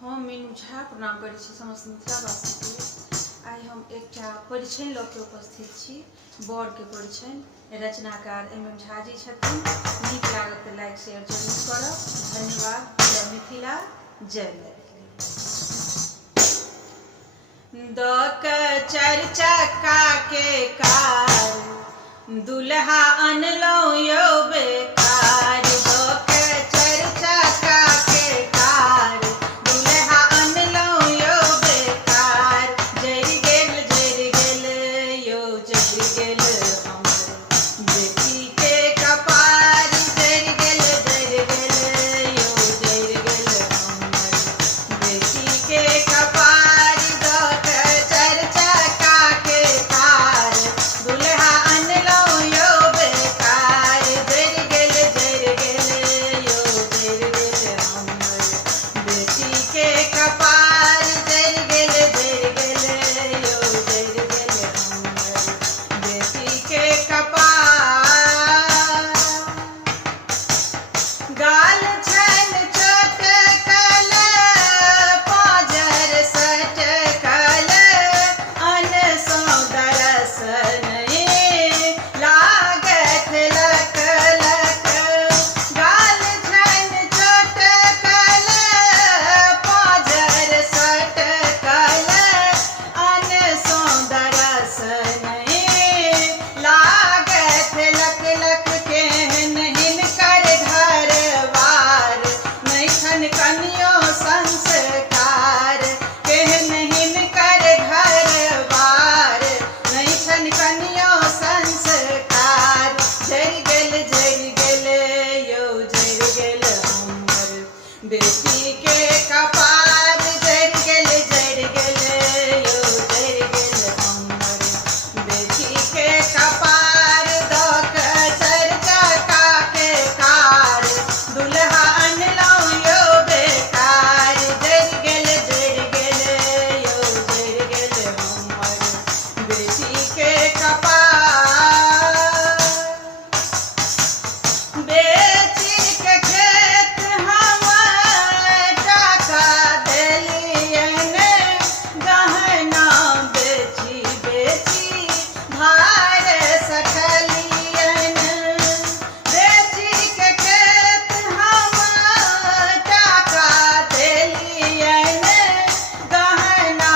हम मीनू झा प्रणाम करै छी समस्त मिथिलावासीके। आइ हम एकटा परिछनि लऽ के उपस्थित छी। बड़के परिछनि रचनाकार MM झा जी छथिन। नीक लागत तऽ लाइक शेयर जरूर करब। धन्यवाद। जय मिथिला, जय मैथिली। द के चारि चक्का के कार दुल्हा अनलहुँ यौ बेकार। द के चारि चक्का के कार दुल्हा अनलहुँ यौ बेकार। जरि गेल यौ जरि गेल हमर बेटी के कपार। जरि गेल यौ जरि गेल हमर बेटी के कपार। द के चारि चक्का के कार दुल्हा अनलहुँ यौ बेकार। जरि गेल यौ जरि गेल हमर बेटी के कपार। जरि गेल यौ जरि गेल हमर बेटी के कपार। गाल छनि चटकल पाँजर सटकल अन सँ दरस नहि लागत लक लक। गाल छनि चटकल पाँजर सटकल अन सँ दरस नहि लागत लक लक। केहन हिनकर घरबार नहि छनि कनियो संस्कार। केहन हिनकर घरबार नहि छनि कनियो संस्कार। जरि गेल यौ जरि गेल हमर बेटी के कपार। जरि गेल यौ जरि गेल हमर बेटी के कपार। द के चारि चक्का के कार दुल्हा अनलहुँ यौ बेकार। जरि गेल यौ जरि गेल हमर बेटी के कपार। बेची के खेत हम टाका देलियनि गहना बेची बेची भार सठलियनि। बेची के खेत हम टाका देलियनि गहना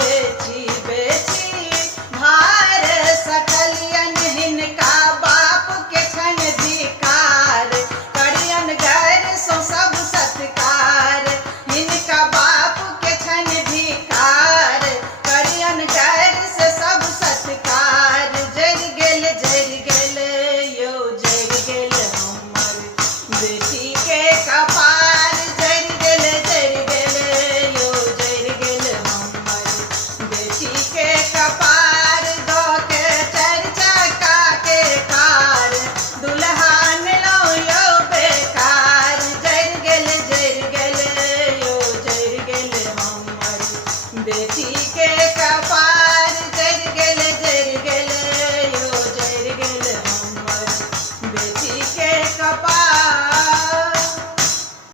बेची बेची भार सठलियनि। हिनका बाप के छनि धिकार करियन गैर सो सब सत्कार। हिनका बाप के छनि धिकार करियन गैर से सब सत्कार। जरि गेल यौ जरि गेल हमर बेटी के कपार। जरि गेल यौ जरि गेल हमर बेटी के कपार। द के चारि चक्का के कार दुल्हा अनलहुँ यौ बेकार। जरि गेल यौ जरि गेल हमर बेटी